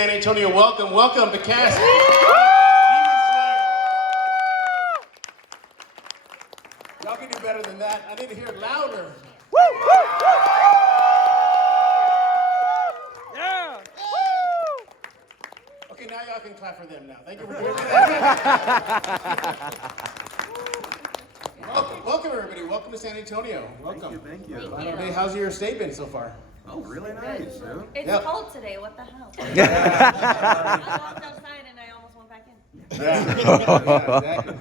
San Antonio, welcome the cast. Y'all can do better than that. I need to hear it louder. Yeah. Okay, now y'all can clap for them now. Thank you for doing that. Welcome everybody. Welcome to San Antonio. Welcome. Thank you. Hey, how's your stay been so far? Oh, really nice. Yeah. It's cold today, what the hell? I walked outside and I almost went back in. Yeah, exactly.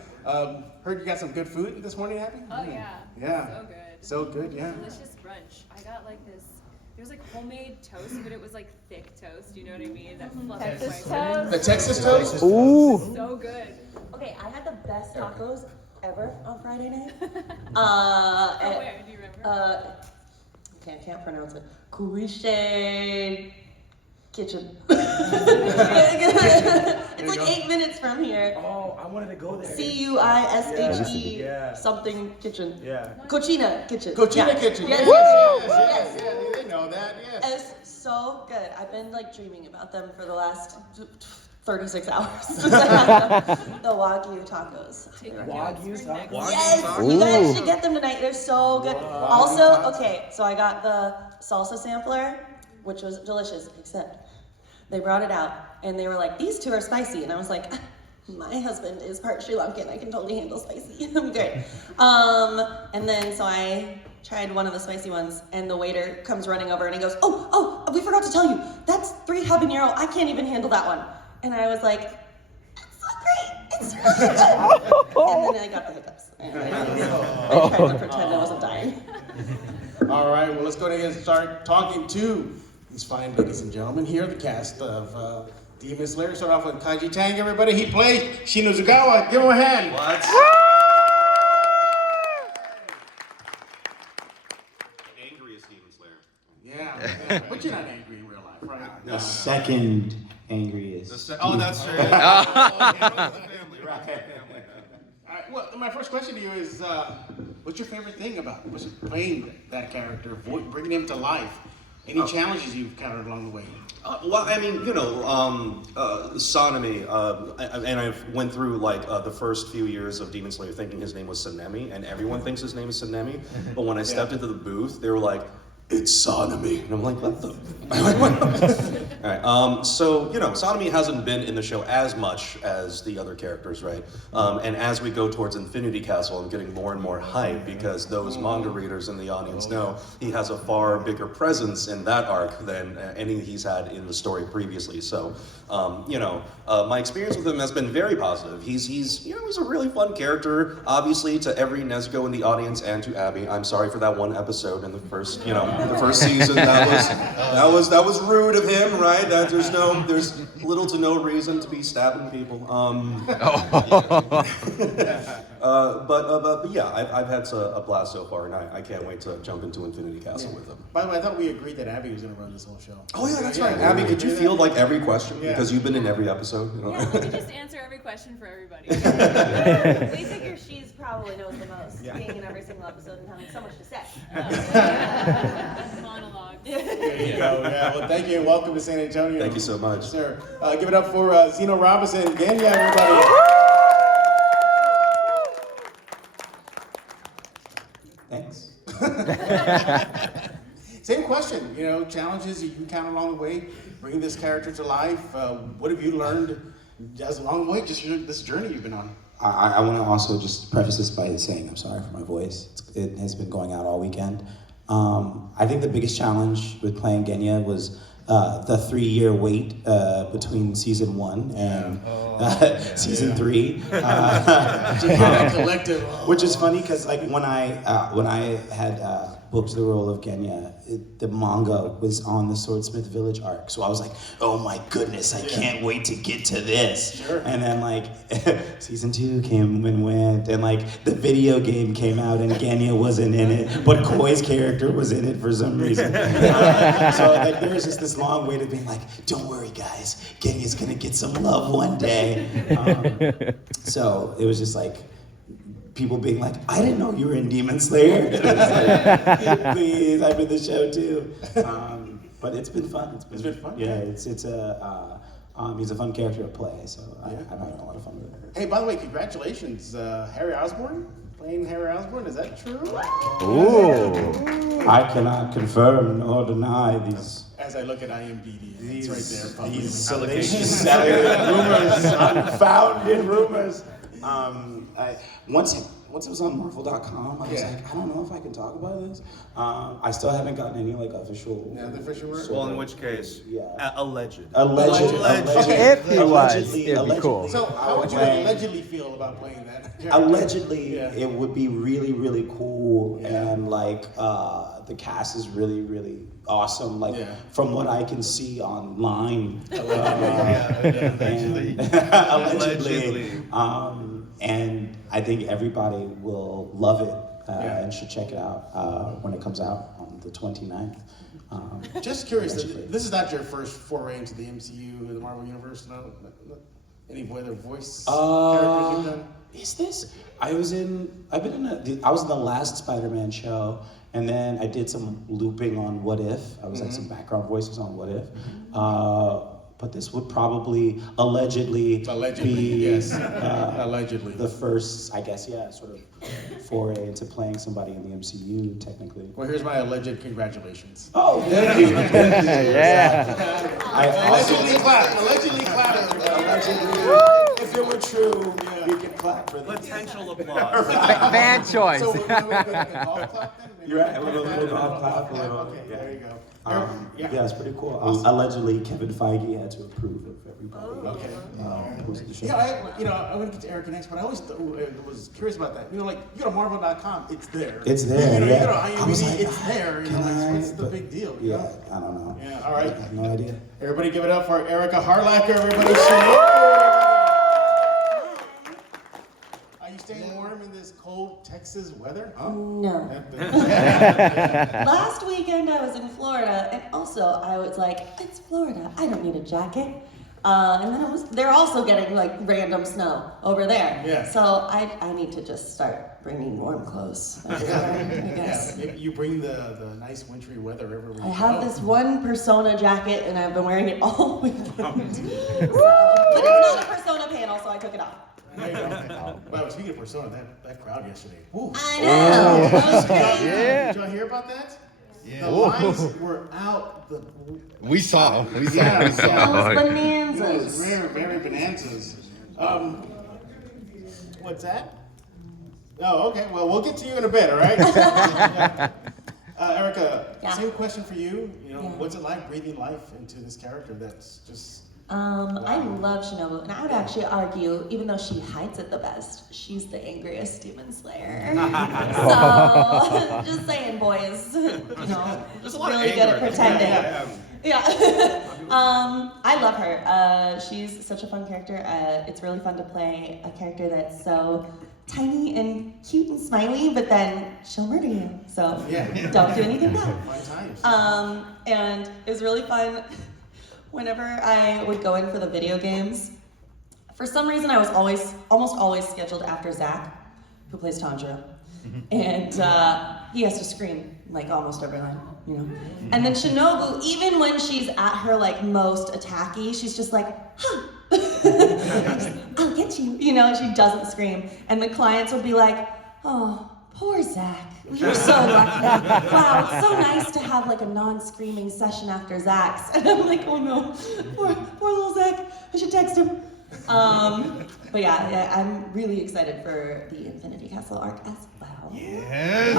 Heard you got some good food this morning, Happy? Oh yeah. Yeah. So good. So good, yeah. Delicious brunch. I got like this. It was like homemade toast, but it was like thick toast. You know what I mean? That fluffy Texas white toast. The Texas toast? Ooh. bread. So good. Okay, I had the best tacos ever on Friday night. Where? Do you remember? Okay, I can't pronounce it. Kawaii Kitchen. It's like 8 minutes from here. Oh, I wanted to go there. Cuishe Yeah. something kitchen. Yeah. Cochina Kitchen. Cochina Yeah. Kitchen. Yes. Yes. They know that, yes. It's so good. I've been like dreaming about them for the last 36 hours. The Wagyu tacos. Wagyu tacos? Yes, you guys should get them tonight. They're so good. Also, okay, so I got the salsa sampler, which was delicious, except they brought it out and they were like, these two are spicy. And I was like, my husband is part Sri Lankan. I can totally handle spicy. I'm great. And then so I tried one of the spicy ones and the waiter comes running over and he goes, oh, we forgot to tell you, that's 3 habanero. I can't even handle that one. And I was like, it's so great. It's really good. And then I got the hiccups. And I tried to pretend I wasn't dying. All right, well, let's go ahead and start talking to these fine ladies and gentlemen here, the cast of Demon Slayer. Start off with Kaiji Tang, everybody. He played Shinozugawa. Give him a hand. What? Angriest Demon Slayer. Yeah. But you're not angry in real life, right? The second angriest. Oh, that's true. All right, well, my first question to you is, what's your favorite thing about playing that character, bringing him to life? Any challenges you've encountered along the way? Well, I mean, sodomy, and I went through like the first few years of Demon Slayer thinking his name was Sanemi, and everyone thinks his name is Sanemi, but when I stepped into the booth, they were like, it's sodomy. And I'm like, what the? All right, so, sodomy hasn't been in the show as much as the other characters, right? And as we go towards Infinity Castle, I'm getting more and more hype because those manga readers in the audience know he has a far bigger presence in that arc than any he's had in the story previously. So, my experience with him has been very positive. He's a really fun character. Obviously, to every Nezuko in the audience and to Abby, I'm sorry for that one episode in the first, the first season. That was rude of him, right? That there's little to no reason to be stabbing people. But yeah, I've had a blast so far, and I can't wait to jump into Infinity Castle with him. By the way, I thought we agreed that Abby was going to run this whole show. Oh yeah, that's right. Abby, could you field like every question because you've been in every episode? Yeah, let me just answer every question for everybody. We figure she's probably knows the most, being in every single episode and having so much to say. Monologue. There you go. Yeah. Well, thank you and welcome to San Antonio. Thank you so much. Sir. Give it up for Zeno Robinson. Again, everybody. Thanks. Same question. Challenges you encounter along the way, bringing this character to life. What have you learned as along the way, just this journey you've been on? I want to also just preface this by saying I'm sorry for my voice. It has been going out all weekend. I think the biggest challenge with playing Genya was the 3-year wait between season 1 and season 3. Collective. Which is funny because like when I had booked the role of Genya, the manga was on the Swordsmith Village arc. So I was like, oh my goodness, I can't wait to get to this. Sure. And then like season 2 came and went, and like the video game came out and Genya wasn't in it, but Koi's character was in it for some reason. So like there was just this long wait of being like, don't worry guys, Genya's gonna get some love one day. So it was just like, people being like, I didn't know you were in Demon Slayer. And I was like, please, I'm in the show too. But it's been fun. It's been fun? Yeah, it's he's a fun character to play, so I'm having a lot of fun with it. Hey, by the way, congratulations, Harry Osborn, playing Harry Osborn. Is that true? Ooh. I cannot confirm nor deny these. As I look at IMDb, it's right there. Probably. These salacious rumors, unfounded rumors. Once it was on Marvel.com, I was like, I don't know if I can talk about this. I still haven't gotten any official. Yeah, the official word. Well, in which case, alleged. Allegedly. If he was, it'd be cool. So, how would you allegedly feel about playing that character? Allegedly, it would be really, really cool, and the cast is really, really awesome. From what I can see online, allegedly. And I think everybody will love it and should check it out when it comes out on the 29th. Just curious, this is not your first foray into the MCU, the Marvel Universe, no? Any other voice characters you've done? Is this? I was in the last Spider-Man show, and then I did some looping on What If. I was some background voices on What If. But this would probably allegedly be allegedly the first, I guess, sort of foray into playing somebody in the MCU, technically. Well, here's my alleged congratulations. Oh, thank you. Yeah. Allegedly clap. Allegedly clap. If it were true, we could clap for that. Potential applause. Fan choice. So we're going to do like a golf clap then? Maybe You're right. We're going to do a golf clap. Okay, there you go. Yeah, it's pretty cool. Allegedly, Kevin Feige had to approve of everybody. Okay. Who's the show. Yeah, I'm going to get to Erika next, but I always was curious about that. You go to Marvel.com, it's there. It's there, You go to I was IMDb, like, it's there. What's the big deal? You know? I don't know. Yeah, all right. I have no idea. Everybody give it up for Erika Harlacher, everybody. Are you staying warm in this cold Texas weather? Huh? No. Last weekend I was in Florida, and also I was like, it's Florida, I don't need a jacket. And then they're also getting random snow over there. Yeah. So I need to just start bringing warm clothes. I guess. Maybe you bring the nice wintry weather everywhere you I have go. this one Persona jacket, and I've been wearing it all weekend. But it's not a Persona panel, so I took it off. There you go. Well, speaking of Persona, that crowd yesterday. Woo. I know. Okay. Yeah. Did y'all hear about that? Yeah. The lines were out. We saw. It was bonanzas. It was very, very bonanzas. What's that? Oh, okay. Well, we'll get to you in a bit, all right? Erika, same question for you. What's it like breathing life into this character that's just... I love Shinobu, and I would actually argue, even though she hides it the best, she's the angriest demon slayer. So, just saying, boys, just really good at pretending. Yeah. I love her. She's such a fun character. It's really fun to play a character that's so tiny and cute and smiley, but then she'll murder you. So don't do anything bad. Fun times. And it was really fun. Whenever I would go in for the video games, for some reason I was almost always scheduled after Zach, who plays Tanjiro. And he has to scream almost every line, And then Shinobu, even when she's at her most attacky, she's just like, huh. I'll get you. She doesn't scream. And the clients will be like, oh, poor Zach. You're so lucky. Wow, it's so nice to have a non-screaming session after Zach's. And I'm like, oh no, poor little Zach. I should text him. But yeah, I'm really excited for the Infinity Castle arc as well. Yes.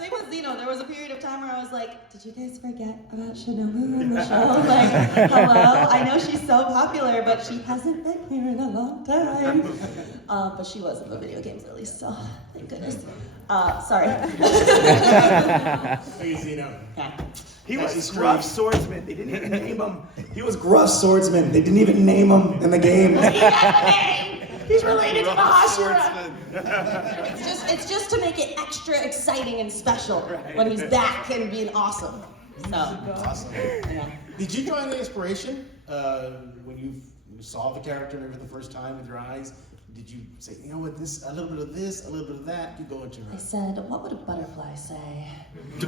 Same with Zeno. There was a period of time where I was like, did you guys forget about Shinobu in the show? Hello? I know she's so popular, but she hasn't been here in a long time. But she was in the video games at least, so thank goodness. Sorry. Hey, Zeno. Yeah. He was Gruff Swordsman. They didn't even name him. He was Gruff Swordsman. They didn't even name him in the game. He had a name. He's related to the Hashira. It's just to make it extra exciting and special when he's back and being awesome. So. Awesome. Yeah. Did you draw any inspiration when you saw the character for the first time with your eyes? did you say, you know what, this, a little bit of this, a little bit of that, you go into I her? said, what would a butterfly say?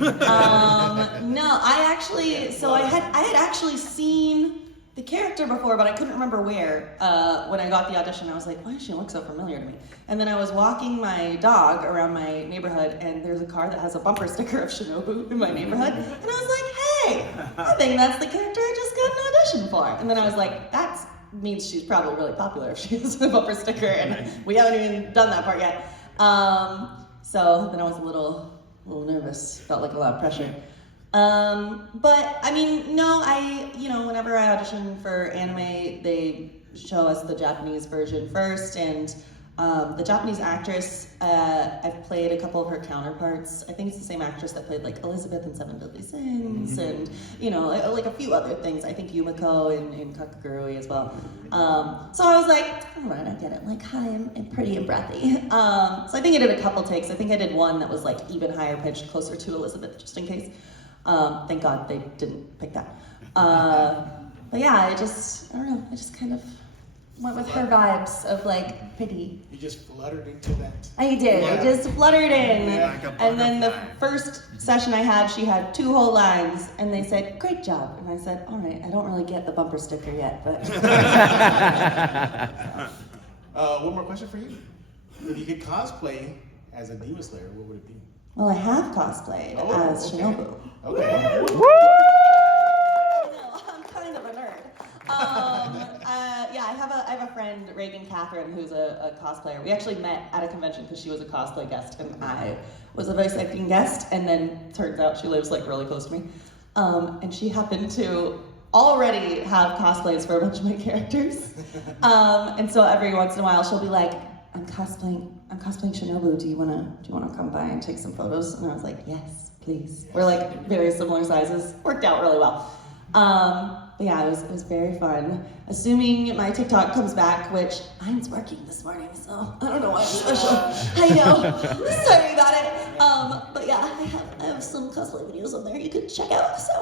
No, I had actually seen the character before, but I couldn't remember where. When I got the audition, I was like, why does she look so familiar to me? And then I was walking my dog around my neighborhood, and there's a car that has a bumper sticker of Shinobu in my neighborhood. And I was like, hey, I think that's the character I just got an audition for. And then I was like, that means she's probably really popular if she has a bumper sticker, and we haven't even done that part yet. So then I was a little nervous, felt like a lot of pressure. But I mean, no, whenever I audition for anime, they show us the Japanese version first, and the Japanese actress, I've played a couple of her counterparts. I think it's the same actress that played like Elizabeth in Seven Deadly Sins, and like a few other things. I think Yumiko in Kakagurui as well. So I was like, all right, I get it. Like, hi, I'm pretty and breathy. So I think I did a couple takes. I think I did one that was like even higher pitched, closer to Elizabeth, just in case. Thank God they didn't pick that. But yeah, I don't know, I just kind of went with her vibes of like pretty. You just fluttered into that. I did, I just fluttered in. Like a And then the butterfly. first session I had, she had 2 whole lines, and they said, great job. And I said, all right, I don't really get the bumper sticker yet, but. One more question for you. If you could cosplay as a Demon Slayer, what would it be? Well, I have cosplayed as okay. Shinobu. Okay. No, I'm kind of a nerd. Yeah, I have a friend, Reagan Catherine, who's a cosplayer. We actually met at a convention because she was a cosplay guest, and I was a voice acting guest. And then turns out she lives like really close to me, and she happened to already have cosplays for a bunch of my characters. And so every once in a while she'll be like, I'm cosplaying Shinobu. Do you wanna come by and take some photos? And I was like, yes, please. We're like very similar sizes. Worked out really well. But yeah, it was very fun. Assuming my TikTok comes back, which mine's working this morning, so I don't know why I'm special. I know. Sorry about it. But yeah, I have some cosplay videos on there you could check out. So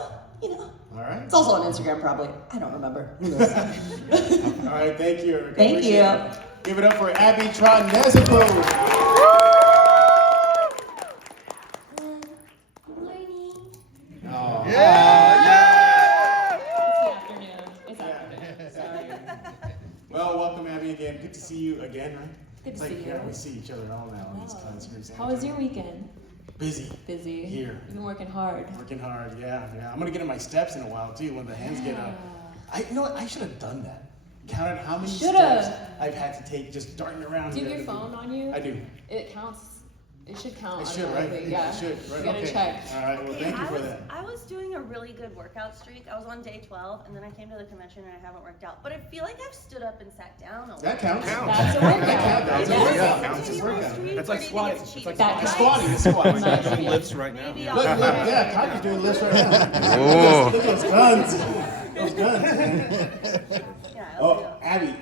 All right. it's also on Instagram probably. I don't remember. Who knows? All right, thank you, Erika. Thank Appreciate you. it. Give it up for Abby, Trott, and Nezuko. Oh. It's afternoon. Sorry. Well, welcome, Abby, again. Good to see you again, right? Good It's to like, see you. we see each other all now on these concerts. How was your weekend? Busy. Busy. Here. You've been working hard. Working hard, yeah. I'm gonna get in my steps in a while too when the hands get up. I should have done that. Counted how many Should've. steps I've had to take just darting around. Do you here. have your phone on you? I do. It counts. It should count. It should, right? automatically, Yeah. It should, right? You gotta Okay. check. All right. Well, thank you for that. I was doing a really good workout streak. I was on day 12, and then I came to the convention and I haven't worked out. But I feel like I've stood up and sat down a lot. That counts. That's a workout. That's a Yes. workout. Continue It's a my workout. streak, That's or like do you think squatting. it's cheating? It's like That It's counts. squatting. It's squatting. Nice. Doing lifts right now. Maybe Look, I'll yeah, Kaji's doing lifts right now. Whoa. Look at those guns. Those guns. Yeah, Oh, Abby,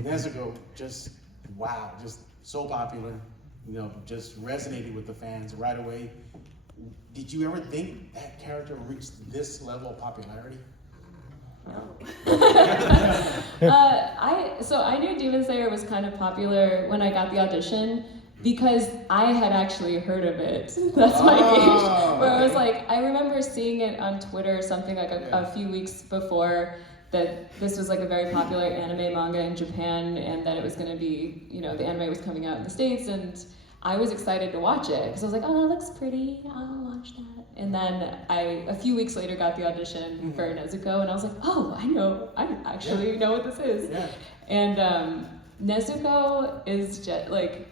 Nezuko, just wow, just so popular, just resonated with the fans right away. Did you ever think that character reached this level of popularity? I knew Demon Slayer was kind of popular when I got the audition because I had actually heard of it. That's my gauge. Where I was like, I remember seeing it on Twitter or something like a few weeks before that this was like a very popular anime manga in Japan and that it was going to be, the anime was coming out in the States, and I was excited to watch it because I was like, oh, that looks pretty, I'll watch that. And then I, a few weeks later, got the audition for Nezuko, and I was like, oh, I actually know what this is. Yeah. And Nezuko is just like,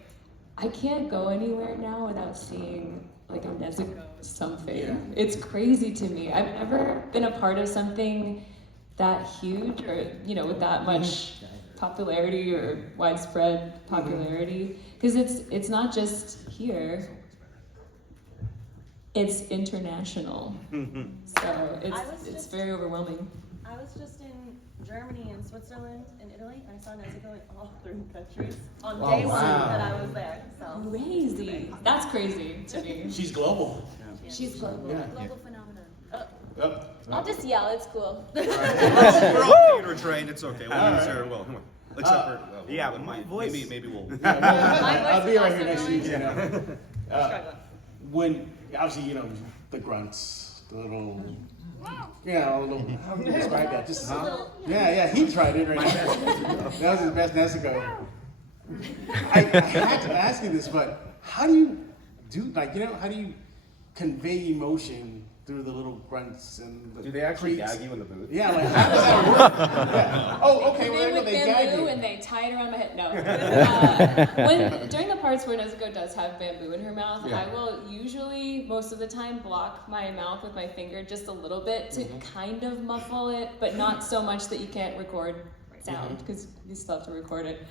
I can't go anywhere now without seeing like a Nezuko something. Yeah. It's crazy to me. I've never been a part of something that huge or, with that much popularity or widespread popularity. Because it's not just here, it's international. So it's very overwhelming. I was just in Germany and Switzerland and Italy, and I saw Nezuko in all 3 countries on day 1 that I was there. So Crazy. That's crazy to me. She's global. She's global. Yeah. global phenomenon. Yep. I'll just yell, it's cool. We're all theater trained. It's okay. We'll use her. Well, come on. Except for yeah, but my voice. Maybe we'll. I'll be right here also next to you, going. Zeno. When obviously the grunts, the little. Yeah, a little. How do you describe that? Just yeah. He tried it right there. That was his best Nezuko. I had to ask you this, but how do you how do you convey emotion through the little grunts and the Do they actually creaks? gag you in the booth? Yeah, like how does that work? Yeah. Oh, okay. Well, They there you go. with They gag bamboo you. and they tie it around my head. No. During the parts where Nezuko does have bamboo in her mouth, Yeah. I will usually most of the time block my mouth with my finger just a little bit to kind of muffle it, but not so much that you can't record sound because you still have to record it.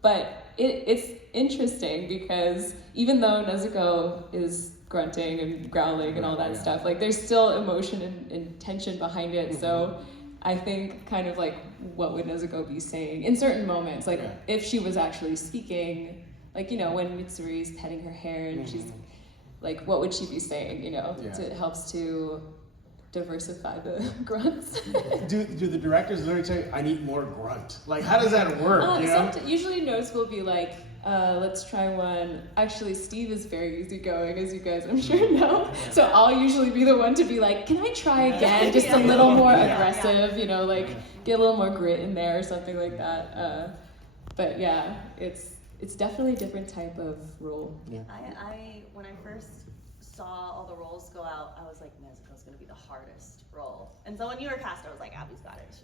But it's interesting because even though Nezuko is grunting and growling and all that stuff, like there's still emotion and tension behind it. So I think kind of like what would Nezuko be saying in certain moments, like if she was actually speaking, like when Mitsuri's petting her hair and she's like, what would she be saying? It helps to diversify the grunts. Do the directors literally tell you, I need more grunt? Like, how does that work? Usually notes will be like, let's try one. Actually, Steve is very easygoing, as you guys I'm sure know. So I'll usually be the one to be like, can I try again? Just a little more aggressive, like get a little more grit in there or something like that. But yeah, it's definitely a different type of role. Yeah. I when I first saw all the roles go out, I was like, Nezuko's gonna be the hardest role. And so when you were cast, I was like, Abby's got it.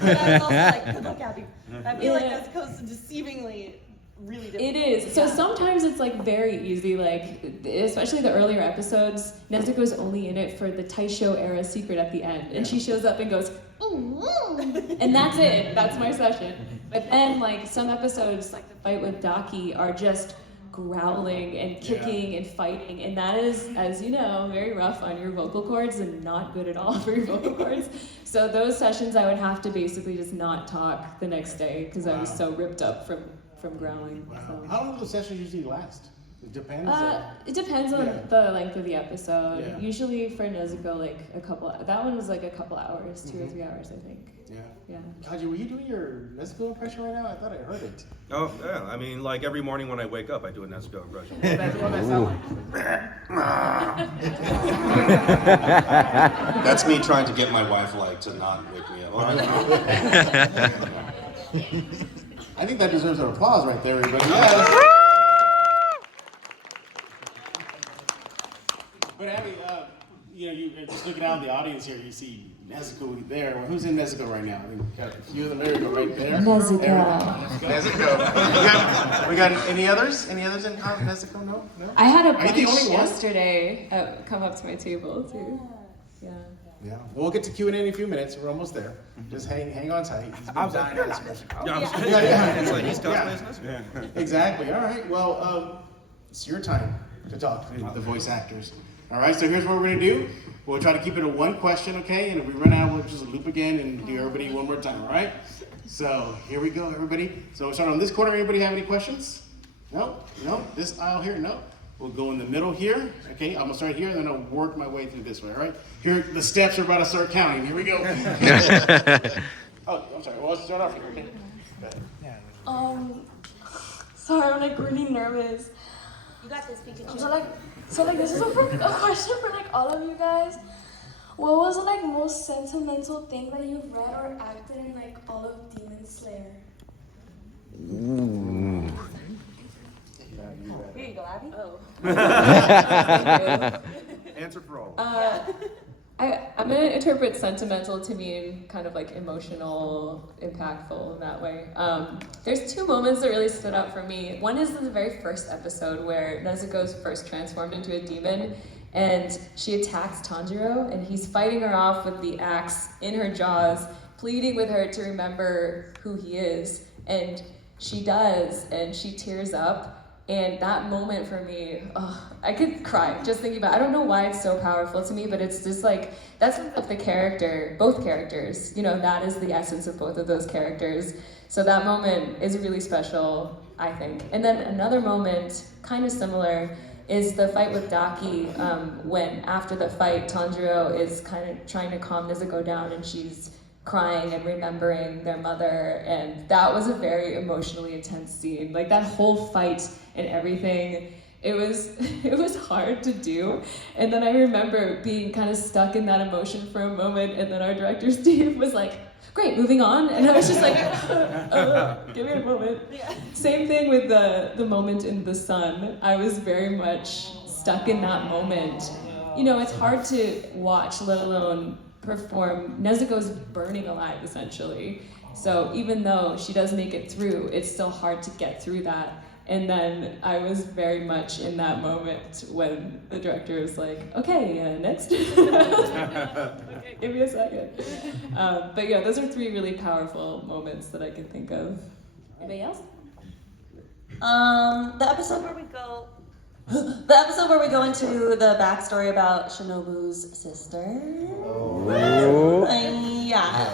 But I was also like, good luck, Abby. I feel like Nezuko's deceivingly really difficult. It is. So sometimes it's like very easy, like especially the earlier episodes, Nezuko's only in it for the Taisho era secret at the end. And she shows up and goes, and that's it. That's my session. But then like some episodes, like the fight with Daki, are just growling and kicking and fighting, and that is, as you know, very rough on your vocal cords and not good at all for your vocal cords. So those sessions I would have to basically just not talk the next day because I was so ripped up from growling. Wow. So. How long do the sessions usually last? It depends. It depends on the length of the episode. Yeah. Usually for Nezuko, like that one was like a couple hours, 2 or 3 hours, I think. Yeah. Kaiji, were you doing your Nezuko impression right now? I thought I heard it. Oh yeah, I mean, like every morning when I wake up, I do a Nezuko impression. What that sound That's me trying to get my wife to not wake me up. I think that deserves an applause right there, everybody. Yes. But Abby, you're just looking out in the audience here, you see Nezuko there. Well, who's in Nezuko right now? We got a few of them. There you go, right there. Nezuko. We got any others? Any others in Nezuko? No? I had a Are you the bunch only one? yesterday come up to my table too. Yeah. Yeah. We'll get to Q&A in a few minutes. We're almost there. Just hang on tight. Yeah, it's like he's cosplaying Nezuko. Exactly. All right. Well, it's your time to talk to the voice actors. All right. So here's what we're gonna do. We'll try to keep it a one question, okay? And if we run out, we'll just loop again and do everybody one more time. All right. So here we go, everybody. So we'll start on this corner. Anybody have any questions? No. This aisle here. No. We'll go in the middle here. Okay. I'm gonna start here, and then I'll work my way through this way. All right. Here, the steps are about to start counting. Here we go. Oh, I'm sorry. Well, let's start off here. Okay. Sorry, I'm like really nervous. You got this, Pikachu. So like this is a question for like all of you guys. What was the like most sentimental thing that you've read or acted in like all of Demon Slayer? Here you go, Abby. Oh. Answer for all. I'm gonna interpret sentimental to mean kind of like emotional, impactful in that way. There's two moments that really stood out for me. One is in the very first episode where Nezuko's first transformed into a demon and she attacks Tanjiro and he's fighting her off with the axe in her jaws, pleading with her to remember who he is. And she does, and she tears up. And that moment for me, I could cry just thinking about it. I don't know why it's so powerful to me, but it's just like, that's what the character, both characters, that is the essence of both of those characters. So that moment is really special, I think. And then another moment, kind of similar, is the fight with Daki, when after the fight, Tanjiro is kind of trying to calm Nezuko down and she's crying and remembering their mother, and that was a very emotionally intense scene. Like that whole fight and everything, it was hard to do. And then I remember being kind of stuck in that emotion for a moment, and then our director Steve was like, great, moving on. And I was just like, give me a moment. Yeah. Same thing with the moment in the sun. I was very much stuck in that moment. You know, it's hard to watch, let alone perform. Nezuko's burning alive, essentially. So even though she does make it through, it's still hard to get through that. And then I was very much in that moment when the director was like, okay, next. Okay, give me a second. But yeah, those are 3 really powerful moments that I can think of. Anybody else? The episode where we go into the backstory about Shinobu's sister. Yeah.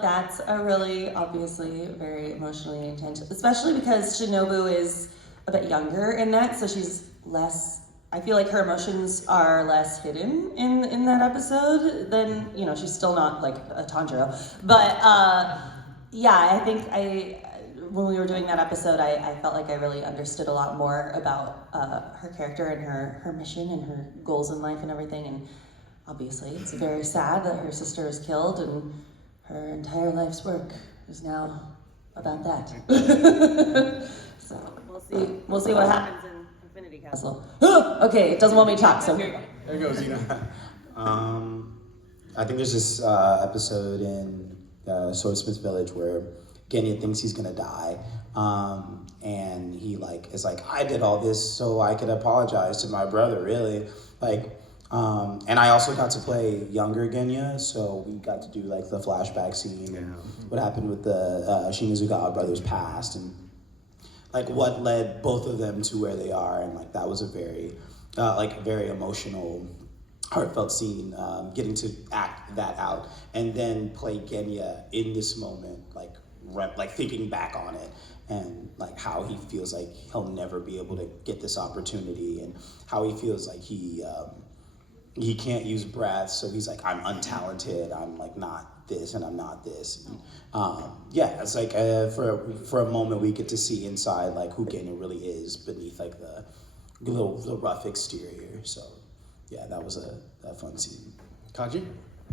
That's a really, obviously, very emotionally intense, especially because Shinobu is a bit younger in that, so she's less, I feel like her emotions are less hidden in that episode than, you know, she's still not like a Tanjiro. But, yeah, I think when we were doing that episode, I felt like I really understood a lot more about her character and her mission and her goals in life and everything. And obviously, it's very sad that her sister is killed, and her entire life's work is now about that. So we'll see what happens in Infinity Castle. Okay, it doesn't want me to talk, so here you go. There goes Zeno. I think there's this episode in Swordsmith Village where Genya thinks he's gonna die, and he is like, I did all this so I could apologize to my brother, really, and I also got to play younger Genya, so we got to do the flashback scene and what happened with the Shinazuka brothers past, and what led both of them to where they are, and that was a very very emotional, heartfelt scene, getting to act that out and then play Genya in this moment, thinking back on it, and how he feels like he'll never be able to get this opportunity, and how he feels like he can't use breath, so he's like, I'm untalented, I'm not this, and I'm not this. Yeah, it's for a moment we get to see inside who Genya really is beneath the rough exterior. So yeah, that was a fun scene. Kaiji?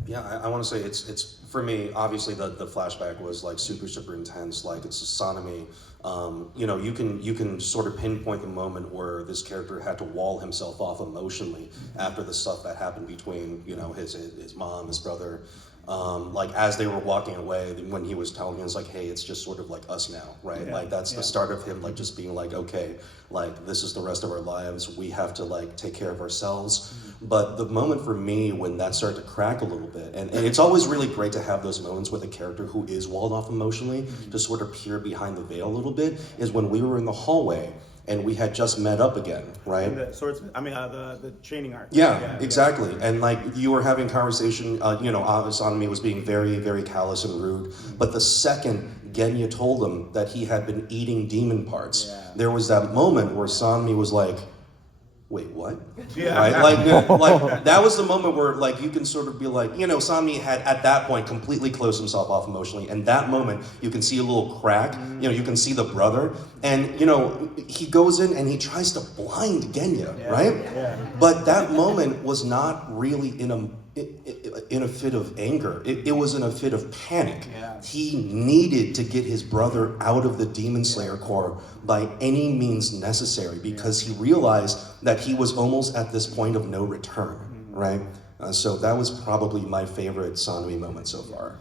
Yeah, I want to say it's for me. Obviously, the flashback was super intense. It's Sanemi. You know, you can sort of pinpoint the moment where this character had to wall himself off emotionally after the stuff that happened between his mom, his brother. As they were walking away, when he was telling us hey, it's just sort of us now, right? Yeah, That's the start of him just being okay, this is the rest of our lives. We have to take care of ourselves. But the moment for me when that started to crack a little bit, and it's always really great to have those moments with a character who is walled off emotionally to sort of peer behind the veil a little bit, is when we were in the hallway and we had just met up again, right? The the training arc. Yeah, exactly. And you were having conversation, Sanemi was being very, very callous and rude. But the second Genya told him that he had been eating demon parts, there was that moment where Sanemi was like, wait, what? Yeah. Right? That was the moment where you can sort of be Sanemi had at that point completely closed himself off emotionally, and that moment you can see a little crack, you can see the brother, and he goes in and he tries to blind Genya, right? Yeah. But that moment was not really in a fit of anger. It was in a fit of panic. Yeah. He needed to get his brother out of the Demon Slayer Corps by any means necessary, because he realized that he was almost at this point of no return, right? So that was probably my favorite Sanemi moment so far.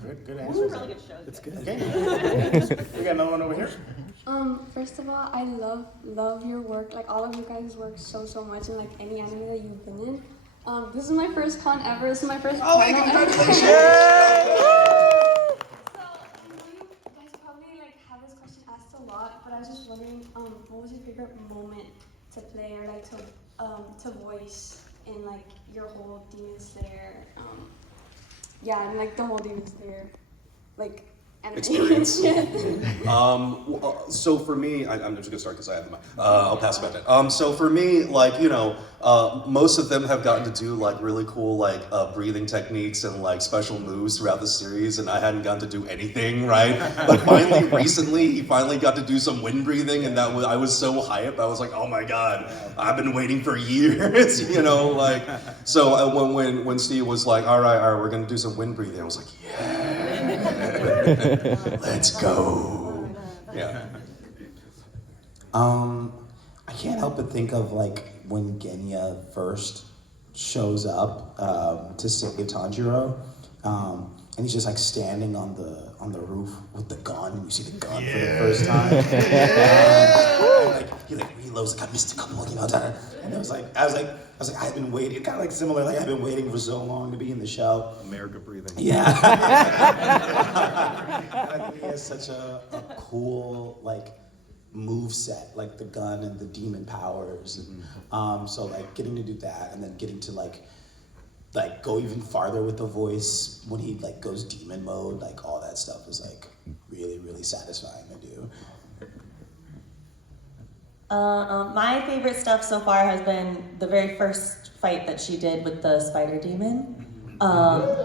Good This is a answers. really good show. It's good. Okay. We got another one over here. First of all, I love your work, all of you guys' work so much, and any anime that you've been in. This is my first con ever. This is my first panel ever. So, you guys probably have this question asked a lot, but I was just wondering, what was your favorite moment to play or to voice in your whole Demon Slayer? Yeah, and the whole Demon Slayer experience. So for me, I'm just gonna start because I have the mic. I'll pass it back then. So for me, like, you know, most of them have gotten to do like really cool like breathing techniques and like special moves throughout the series, and I hadn't gotten to do anything, right? But finally, recently, he finally got to do some wind breathing, and I was so hyped. I was like, oh my god, I've been waiting for years, you know, like. So when Steve was like, all right, we're gonna do some wind breathing, I was like, yeah. Let's go. Yeah. I can't help but think of like when Genya first shows up to save Tanjiro, and he's just like standing on the roof with the gun, and you see the gun for the first time. And, like he like reloads like a mystical, you know. And I was like, I've been waiting, kind of like similar, like I've been waiting for so long to be in the show. America breathing. Yeah. I think he has such a cool like move set, like the gun and the demon powers. And, so like getting to do that, and then getting to like go even farther with the voice when he like goes demon mode, like all that stuff is like really, really satisfying to do. My favorite stuff so far has been the very first fight that she did with the spider demon.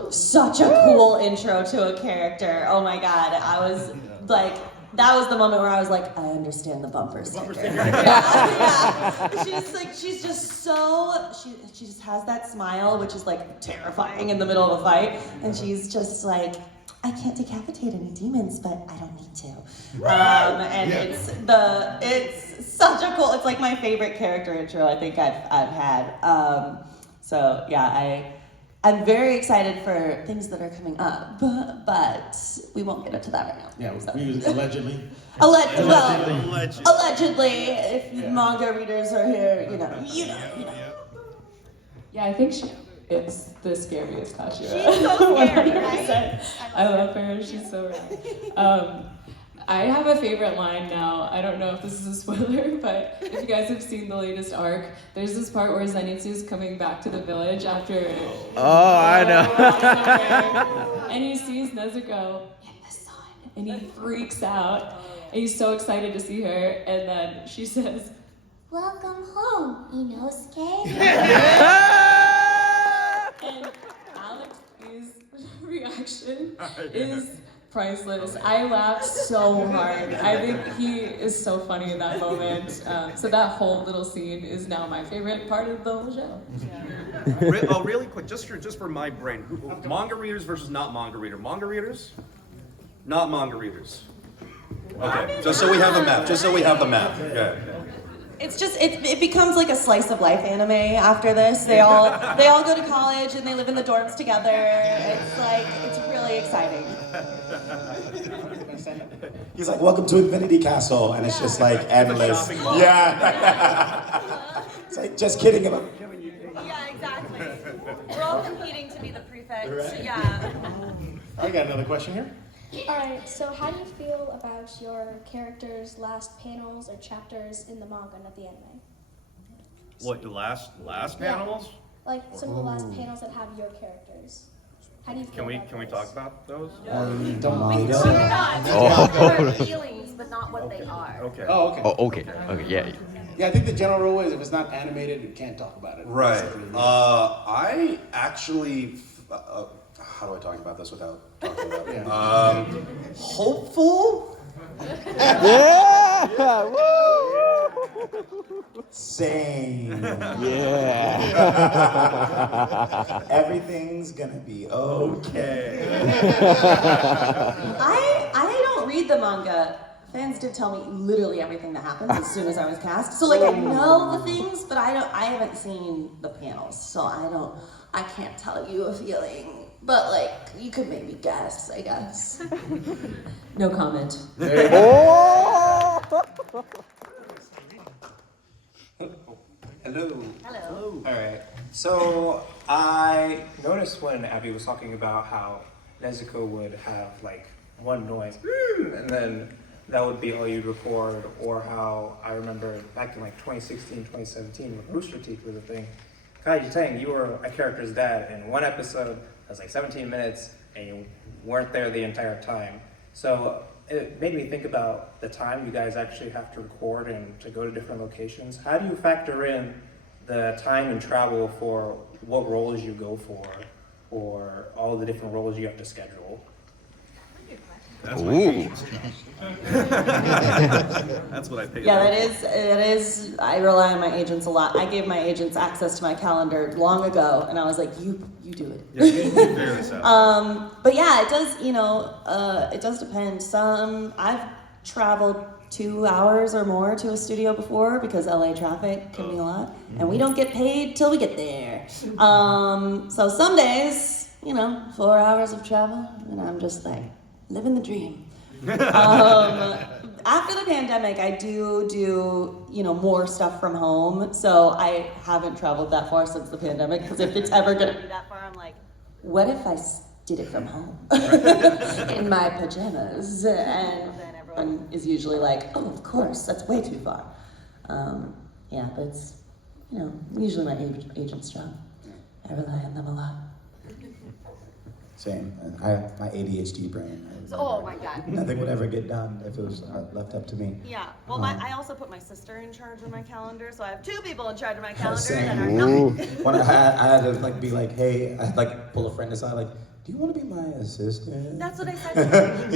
Such a cool intro to a character. Oh my god, I was like, that was the moment where I was like, I understand the bumper sticker. Yeah. She's just so, she just has that smile, which is like terrifying in the middle of a fight, and she's just like, I can't decapitate any demons, but I don't need to. And it's such a cool, it's like my favorite character intro I think I've had. So yeah, I'm very excited for things that are coming up, but we won't get into that right now. Yeah, so. we use allegedly. Allegedly, if manga readers are here, you know. Yeah, I think she is the scariest Kashira. She's so scary, 100%. I love her. She's so rad. I have a favorite line now. I don't know if this is a spoiler, but if you guys have seen the latest arc, there's this part where Zenitsu's coming back to the village after. Oh, I know. And he sees Nezuko in the sun, and he freaks out. And he's so excited to see her, and then she says, Welcome home, Inosuke. and Alex's reaction is priceless. I laughed so hard. I think he is so funny in that moment. So that whole little scene is now my favorite part of the whole show. Really quick, just for my brain, manga readers versus not manga reader. Manga readers, not manga readers. Okay, just so we have the map. Yeah. It's just it becomes like a slice of life anime after this. They all go to college and they live in the dorms together. It's really exciting. He's like, welcome to Infinity Castle, and it's just like endless. Yeah. It's like, just kidding about. Yeah, exactly. We're all competing to be the prefect. Right. Yeah. I got another question here. Alright, so how do you feel about your characters' last panels or chapters in the manga, not the anime? What, the last Yeah. panels? Like some of the last panels that have your characters. How do you feel about Can we those? talk about those? Our feelings, but not what they are. Okay. Oh, okay. Oh, okay. Okay, yeah. Yeah, I think the general rule is if it's not animated, you can't talk about it. Right. Basically. I actually, how do I talk about this without talking about it? Yeah. Hopeful? Yeah! Woo! Same. Yeah. Everything's gonna be okay. I don't read the manga. Fans did tell me literally everything that happens as soon as I was cast. So like I know the things, but I haven't seen the panels, so I can't tell you a feeling. But like you could maybe guess, I guess. No comment. Oh! Hello. Hello. All right. So I noticed when Abby was talking about how Nezuko would have like one noise, and then that would be all you'd record, or how I remember back in like 2016, 2017 when Rooster Teeth was a thing. Kaiji Tang, you were a character's dad in one episode that was like 17 minutes, and you weren't there the entire time. So it made me think about the time you guys actually have to record and to go to different locations. How do you factor in the time and travel for what roles you go for, or all the different roles you have to schedule? That's Ooh. my agent's job. That's what I pay. Yeah, them for. it is, I rely on my agents a lot. I gave my agents access to my calendar long ago, and I was like, you do it. Yeah, you figure this out. But yeah, it does, it does depend. I've traveled 2 hours or more to a studio before because LA traffic can be a lot, and we don't get paid till we get there. So some days, 4 hours of travel, and I'm just like, living the dream. After the pandemic, I do more stuff from home. So I haven't traveled that far since the pandemic, because if it's ever gonna be that far, I'm like, what if I did it from home in my pajamas? And everyone is usually like, oh, of course, that's way too far. Yeah, but it's usually my agent's job. I rely on them a lot. Same. I have my ADHD brain. oh my God. Nothing would ever get done if it was left up to me. Yeah, well, I also put my sister in charge of my calendar, so I have 2 people in charge of my calendar Same. that are not. When I had to be like, hey, I'd pull a friend aside, like, do you want to be my assistant? That's what I said to her.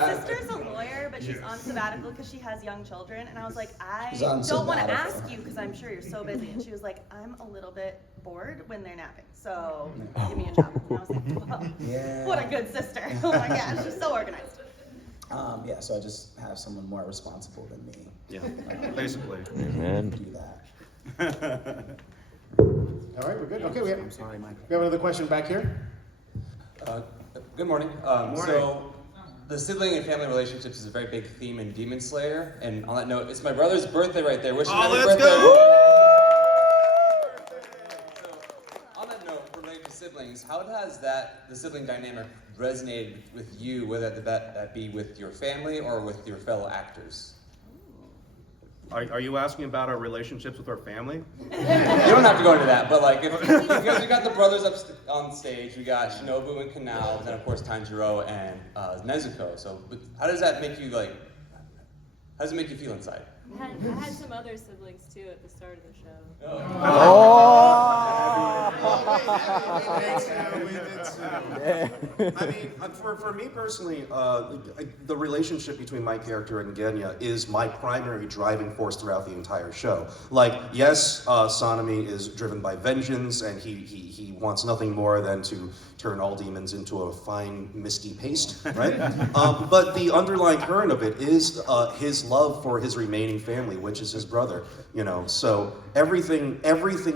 My sister's a lawyer, but she's on sabbatical because she has young children, and I was like, I don't want to ask you because I'm sure you're so busy. And she was like, I'm a little bit bored when they're napping, so give me a job. And I was like, well, what a good sister. Oh my gosh, she's so organized. Yeah, so I just have someone more responsible than me. Yeah, basically. Amen. Do that. All right, we're good. Okay, we have another question back here. Good morning. Morning. So, the sibling and family relationships is a very big theme in Demon Slayer. And on that note, it's my brother's birthday right there. Wish him happy birthday. So, on that note, related to siblings, how has the sibling dynamic resonated with you, whether that be with your family or with your fellow actors? Are you asking about our relationships with our family? You don't have to go into that, but like, because we got the brothers up on stage, we got Shinobu and Kanao, and then of course Tanjiro and Nezuko. So, how does that make you like? How does it make you feel inside? I had some other siblings too at the start of the show. I mean, for me personally, the relationship between my character and Genya is my primary driving force throughout the entire show. Like, yes, Sanemi is driven by vengeance, and he wants nothing more than to turn all demons into a fine, misty paste, right? But the underlying current of it is his love for his remaining family, which is his brother, So everything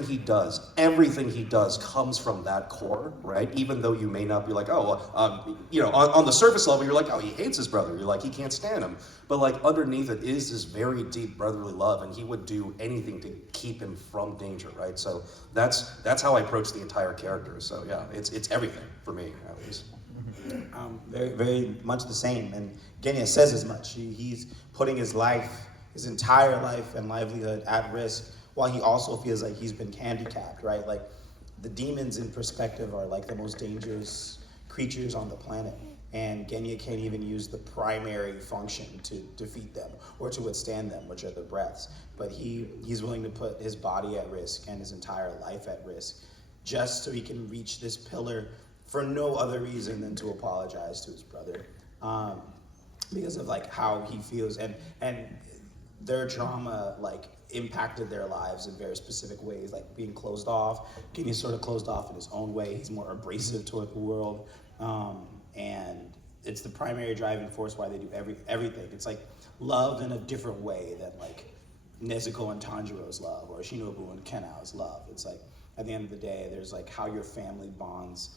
he does comes from that core, right? Even though you may not be like, on the surface level, you're like, oh, he hates his brother. You're like, he can't stand him. But like underneath it is this very deep brotherly love, and he would do anything to keep him from danger, right? So that's how I approach the entire character. So yeah, it's everything for me, at least. Very, very much the same. And Genya says as much. He's putting his entire life and livelihood at risk, while he also feels like he's been handicapped, right? Like, the demons in perspective are like the most dangerous creatures on the planet. And Genya can't even use the primary function to defeat them or to withstand them, which are the breaths. But he's willing to put his body at risk and his entire life at risk just so he can reach this pillar for no other reason than to apologize to his brother. Because of like how he feels and their trauma like impacted their lives in very specific ways, like being closed off. Kenny's sort of closed off in his own way. He's more abrasive toward the world. And it's the primary driving force why they do everything. It's like love in a different way than like Nezuko and Tanjiro's love or Shinobu and Kenao's love. It's like at the end of the day, there's like how your family bonds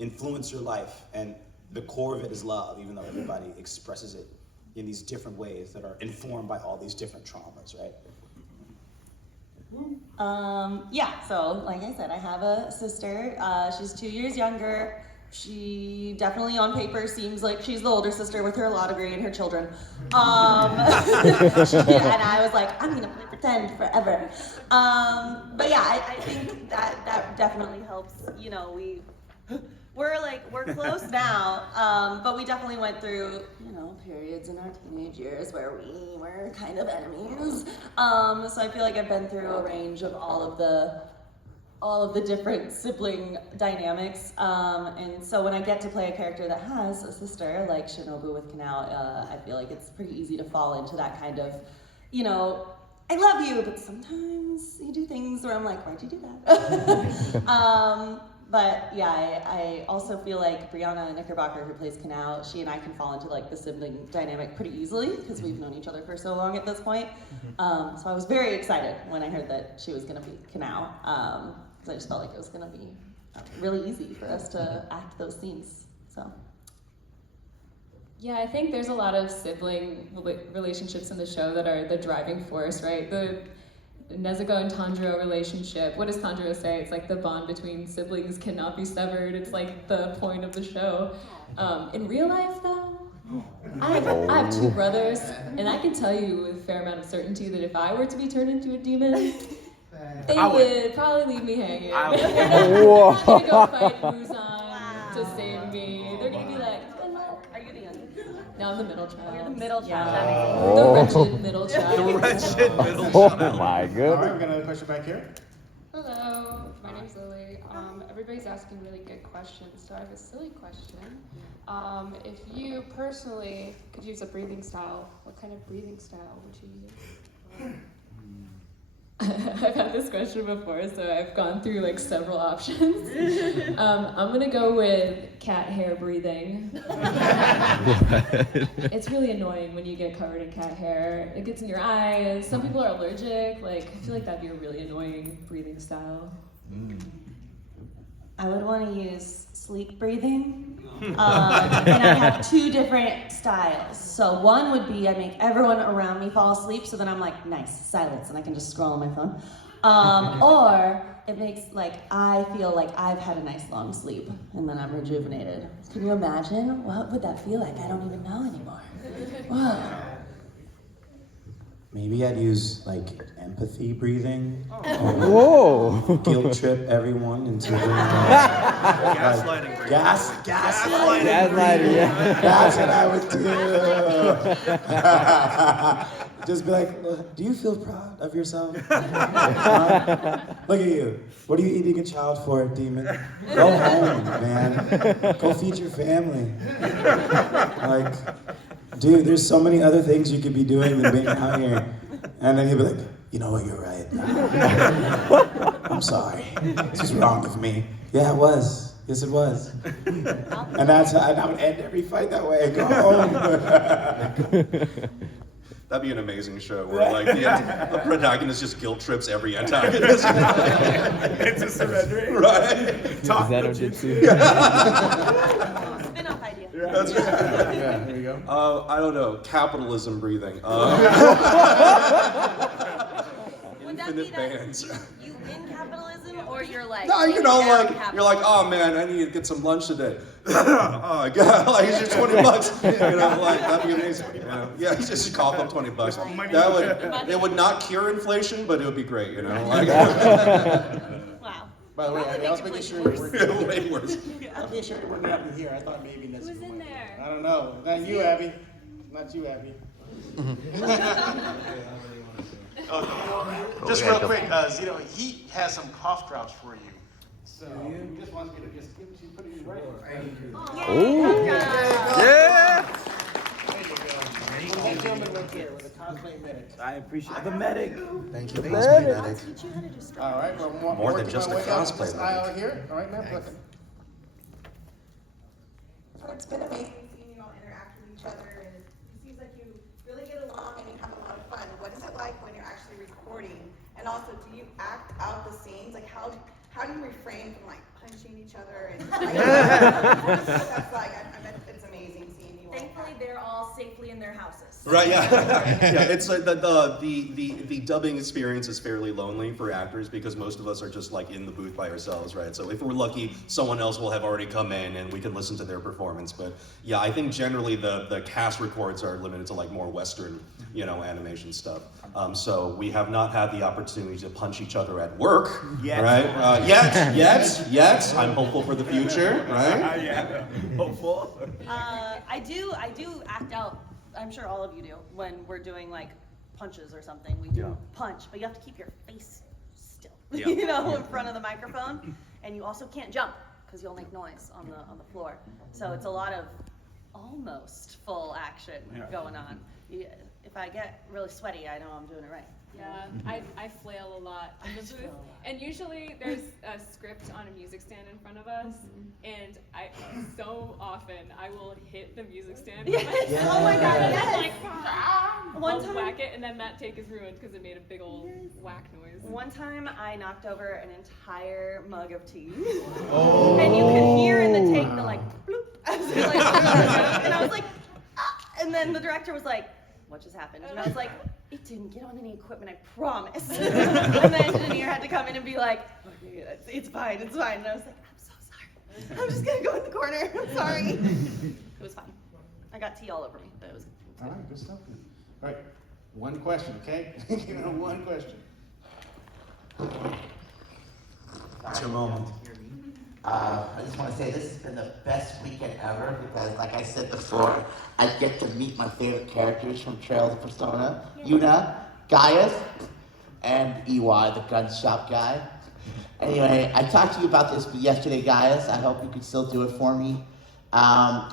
influence your life, and the core of it is love, even though everybody expresses it in these different ways that are informed by all these different traumas, right? Yeah, so like I said, I have a sister. She's 2 years younger. She definitely on paper seems like she's the older sister with her law degree and her children. And I was like, I'm gonna play pretend forever. But yeah, I think that definitely helps. We're close now, but we definitely went through, periods in our teenage years where we were kind of enemies. So I feel like I've been through a range of all of the different sibling dynamics. And so when I get to play a character that has a sister, like Shinobu with Kanao, I feel like it's pretty easy to fall into that kind of, I love you, but sometimes you do things where I'm like, why'd you do that? But yeah, I also feel like Brianna Knickerbocker, who plays Kanao, she and I can fall into like the sibling dynamic pretty easily because we've known each other for so long at this point. So I was very excited when I heard that she was going to be Kanao, because I just felt like it was going to be really easy for us to act those scenes. So. Yeah, I think there's a lot of sibling relationships in the show that are the driving force, right? The Nezuko and Tanjiro relationship. What does Tanjiro say? It's like the bond between siblings cannot be severed. It's like the point of the show. In real life, though, I have two brothers, and I can tell you with a fair amount of certainty that if I were to be turned into a demon, they would probably leave me hanging. They're not gonna go fight Muzan to save me. They're gonna be like, are you the youngest? no, I'm the middle child. You're the middle child. Yeah. That makes sense. The wretched middle child. The wretched middle Oh child. my All goodness. right, we're gonna have a question back here. Hello, my name's Lily. Everybody's asking really good questions, so I have a silly question. If you personally could use a breathing style, what kind of breathing style would you use? I've had this question before, so I've gone through like several options. I'm gonna go with cat hair breathing. It's really annoying when you get covered in cat hair. It gets in your eyes. Some people are allergic. Like, I feel like that'd be a really annoying breathing style. I would want to use sleep breathing, and I have two different styles. So one would be I make everyone around me fall asleep, so then I'm like, nice, silence, and I can just scroll on my phone. Or it makes I feel like I've had a nice long sleep, and then I'm rejuvenated. Can you imagine? What would that feel like? I don't even know anymore. Whoa. Maybe I'd use empathy breathing. Whoa. Guilt trip everyone into Gaslighting. gaslighting. Gaslighting, yeah. That's what I would do. Just be like, do you feel proud of yourself? Look at you. What are you eating a child for, demon? Go home, man. Go feed your family. Dude, there's so many other things you could be doing than being out here. And then he'll be like, you know what, you're right. I'm sorry. This was wrong of me. Yeah, it was. Yes, it was. And that's how I would end every fight that way. Go home. That'd be an amazing show where the protagonist just guilt trips every antagonist. Into surrendering. Right. Talk Zeno with you. Jutsu. Spin-off idea. That's right. Yeah, there you go. I don't know. Capitalism breathing. Would that be Infinite that bands. you in capitalism, or you're like No, in capitalism? you're like, oh man, I need to get some lunch today. Oh my god, here's your $20. That'd be amazing. Yeah, you just cough up $20. It would not cure inflation, but it would be great. Wow. By the way, I was making sure you weren't. Way worse. I was making sure you weren't in here. I thought maybe that's. Who's in there? I don't know. Not you, Abby. Not you, Abby. Just real quick, Zeno, he has some cough drops for you. So he just wants me to just put it right. Ooh. Yeah. There you go. That gentleman right there with a cosplay medic. I appreciate the medic. Thank you, medic. All right, well, More than working just my a way down cosplay this medic. aisle here. All right, ma'am. It's been amazing seeing you all interact with each other, and it seems like you really get along and you have a lot of fun. What is it like when you're actually recording? And also, do you act out the scenes? How do you refrain from punching each other? And that's I bet it's amazing seeing you all. Finally, they're all safely in their houses. Right, yeah. Yeah, it's like the dubbing experience is fairly lonely for actors because most of us are just like in the booth by ourselves, right? So if we're lucky, someone else will have already come in and we can listen to their performance. But yeah, I think generally the cast records are limited to like more Western, animation stuff. So we have not had the opportunity to punch each other at work, Yet. right? Yet. I'm hopeful for the future, right? Yeah, hopeful. I do act out. I'm sure all of you do when we're doing like punches or something. We do punch, but you have to keep your face still, Yeah. in front of the microphone, and you also can't jump because you'll make noise on the floor. So it's a lot of almost full action going on. If I get really sweaty, I know I'm doing it right. Yeah, I flail a lot in the booth, and usually there's a script on a music stand in front of us, and so often I will hit the music stand. Yes. Oh my God, And yes. I'm like, One I'll time- whack it, and then that take is ruined because it made a big old whack noise. One time I knocked over an entire mug of tea. Oh. And you could hear in the take the like bloop. As it, like, and I was like, ah! And then the director was like, what just happened? And I was like, it didn't get on any equipment, I promise. And the engineer had to come in and be like, okay, it's fine. And I was like, I'm so sorry. I'm just gonna go in the corner. I'm sorry. It was fine. I got tea all over me, but it was All right, good stuff. All right, one question, okay? One question. It's your moment. I just want to say this has been the best weekend ever because, like I said before, I get to meet my favorite characters from Trails of Persona: Yuna, Gaius, and EY, the gun shop guy. Anyway, I talked to you about this yesterday, Gaius. I hope you can still do it for me. My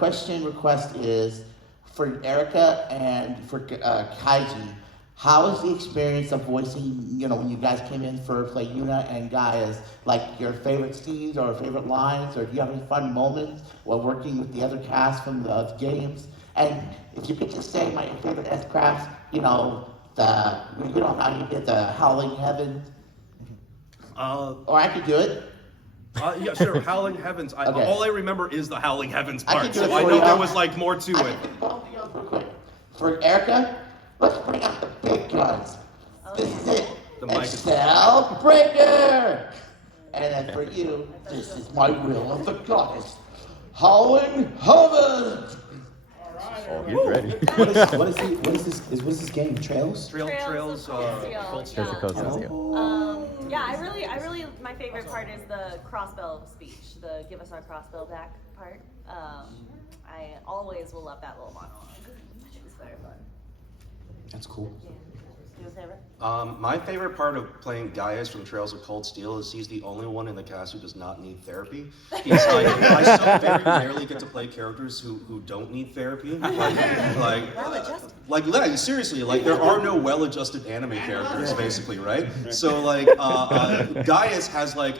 request is for Erika and for Kaiji. How was the experience of voicing, when you guys came in for play Yuna and Gaius, like your favorite scenes or favorite lines, or do you have any fun moments while working with the other cast from the games? And if you could just say my favorite S-Crafts, how you did the Howling Heavens, or I could do it. Yeah, sure. Howling Heavens. Okay. All I remember is the Howling Heavens I can part, do it so I for know you. there was like more to it. For Erika, let's bring out the big guns. This is it. The mic is- Excel Breaker! And then for you, this is my will of the goddess, Howling Heavens! Oh, get ready. What is this game? Trails? Trails, Cold Trails of Cold Steel. Yeah, I really, my favorite part is the crossbow speech, the give us our crossbow back part. I always will love that little monologue. It's very fun. That's cool. Your favorite? My favorite part of playing Gaius from Trails of Cold Steel is he's the only one in the cast who does not need therapy. He's like, I so very rarely get to play characters who don't need therapy. Like, seriously, like there are no well-adjusted anime characters, basically, right? So like, Gaius has like,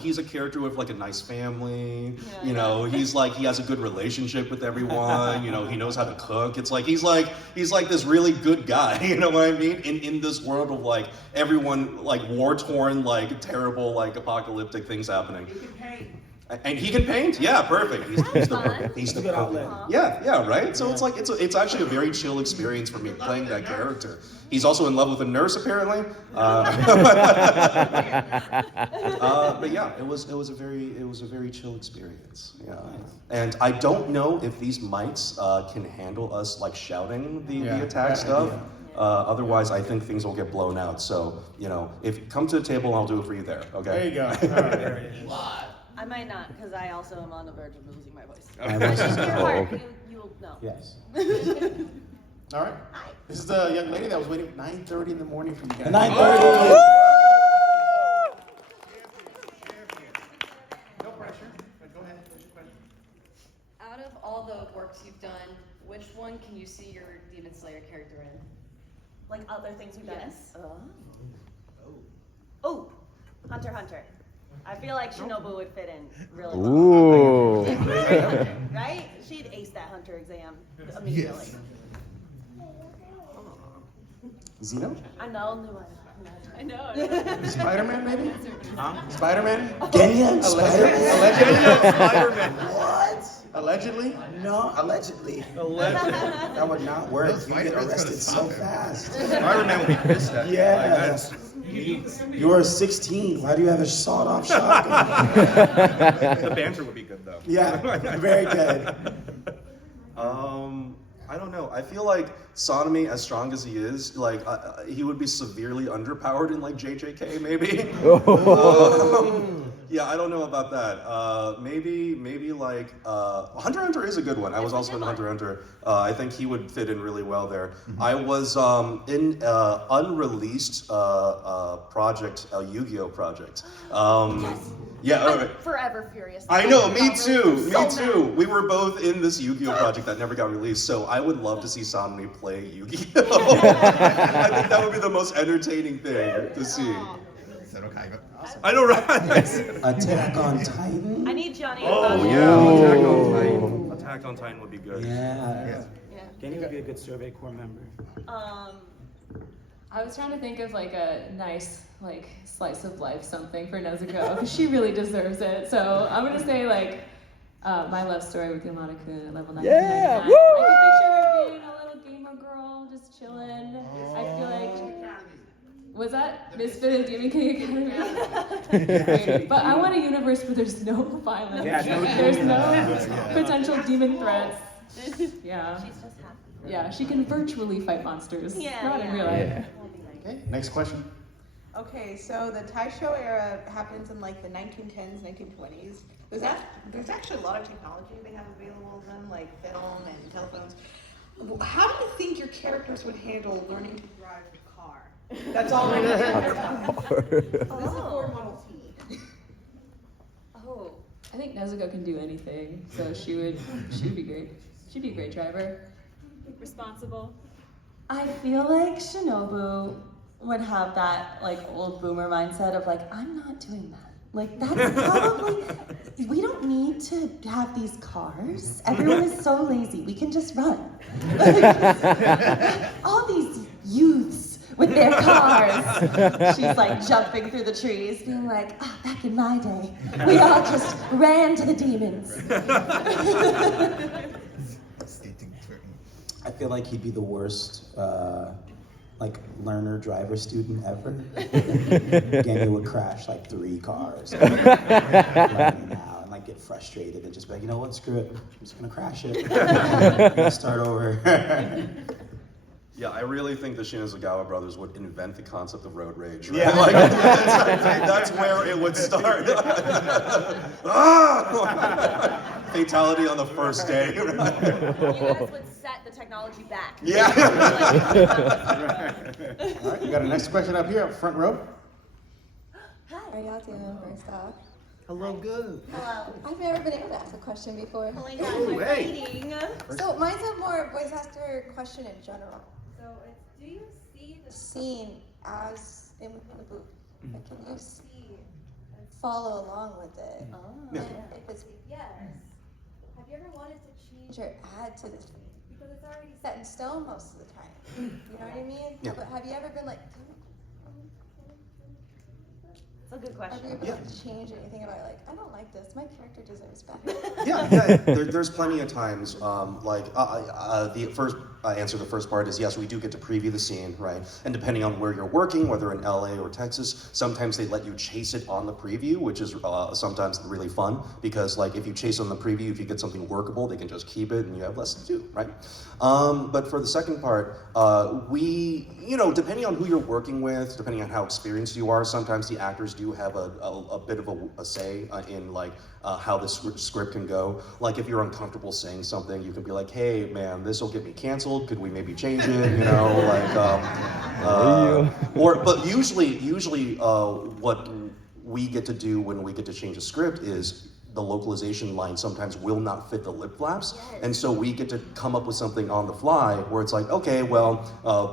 he's a character with like a nice family. He's like, he has a good relationship with everyone. He knows how to cook. It's like he's like this really good guy. You know what I mean? In this world of like everyone like war-torn, like terrible, like apocalyptic things happening. And he can paint, yeah, perfect. He's the good outlet. Yeah, right. So it's like it's actually a very chill experience for me playing that character. He's also in love with a nurse apparently. But yeah, it was a very chill experience. Yeah, and I don't know if these mics can handle us like shouting the attack stuff. Otherwise, I think things will get blown out. So if you come to the table, I'll do it for you there. Okay. There you go. All right, there it is. I might not, because I also am on the verge of losing my voice. Okay. You'll know. Yes. All right. This is the young lady that was waiting 9:30 in the morning for you guys. 9:30. No pressure. But go ahead. What's your question? Out of all the works you've done, which one can you see your Demon Slayer character in? Like other things we've done? Yes. Oh, Hunter x Hunter. I feel like Shinobu would fit in really well. Ooh. Right? She'd ace that Hunter exam immediately. Zeno? I know, new one. I know. Spider-Man, maybe? Huh? Spider-Man? Genya and Spider-Man? Spider-Man. What? Allegedly? No, allegedly. Allegedly. That would not work. Those You get Spider-Man's arrested gonna so stop him. fast. Spider-Man would be pissed at you. Yeah. Like, that's, You are 16. Why do you have a sawed-off shotgun? the banter would be good though. Yeah, very good. I don't know. I feel like Sonomy, as strong as he is, like he would be severely underpowered in like JJK, maybe. Yeah, I don't know about that. Maybe like Hunter x Hunter is a good one. I was also in Hunter x Hunter. I think he would fit in really well there. I was in unreleased project, a Yu-Gi-Oh project. Yeah, all right. Forever furious. I know, me too, me So too. We were both in this Yu-Gi-Oh project that never got released, so I would love to see Sonomy play Yu-Gi-Oh. I think that would be the most entertaining thing to see. I know, right? Attack on Titan? I need Johnny. Oh yeah, Attack on Titan would be good. Yeah. Kenny would be a good Survey Corps member. I was trying to think of like a nice like slice of life something for Nezuko because she really deserves it. So I'm gonna say like My Love Story with Yamada-kun at level 99. Yeah, I woo! can picture her being a little gamer girl just chilling. I feel like was that Misfit of Demon King Academy? But I want a universe where there's no violence. Yeah, there's no potential demon threats. Yeah. She's just happy. Yeah, she can virtually fight monsters. Yeah, Not in yeah. real life. Okay, next question. Okay, so the Taisho era happens in like the 1910s, 1920s. There's actually a lot of technology they have available to them, like film and telephones. How do you think your characters would handle learning to drive a car? That's already A This is a Ford Model T. Oh. I think Nezuko can do anything, so she would be great. She'd be a great driver. Responsible. I feel like Shinobu would have that like old boomer mindset of like, I'm not doing that. Like that's probably, we don't need to have these cars. Everyone is so lazy. We can just run. All these youths with their cars. She's like jumping through the trees, being like, back in my day, we all just ran to the demons. I feel like he'd be the worst, like learner driver student ever. Genya would crash like 3 cars. Learning now and like get frustrated and just be like, you know what, screw it. I'm just gonna crash it. I'm gonna start over. Yeah, I really think the Shinozagawa brothers would invent the concept of road rage. Right? Yeah. Like, that's where it would start. Fatality on the first day. Right? You guys would set the technology back. Yeah. All right, we got a next question up here, up front row. Hi. How are y'all doing first off? Hello, good. Hello. I've never been able to ask a question before. Oh my god, we're hey. waiting. So mine's a more voice actor question in general. So it's, do you see the scene as in the booth? Like, can you see and follow along with it? Oh. And if it's yes, have you ever wanted to change or add to the scene? Because it's already set in stone most of the time. You know what I mean? Yeah. But have you ever been like, It's a good have question. you ever changed anything about it? Like, I don't like this. My character deserves better. Yeah. There's plenty of times, the first answer to the first part is yes, we do get to preview the scene, right? And depending on where you're working, whether in LA or Texas, sometimes they let you chase it on the preview, which is sometimes really fun because like if you chase on the preview, if you get something workable, they can just keep it and you have less to do, right? But for the second part, we, depending on who you're working with, depending on how experienced you are, sometimes the actors do have a bit of a say in like how the script can go. Like if you're uncomfortable saying something, you can be like, hey man, this will get me canceled. Could we maybe change it? But usually what we get to do when we get to change a script is the localization line sometimes will not fit the lip flaps. Yes. And so we get to come up with something on the fly where it's like, okay, well,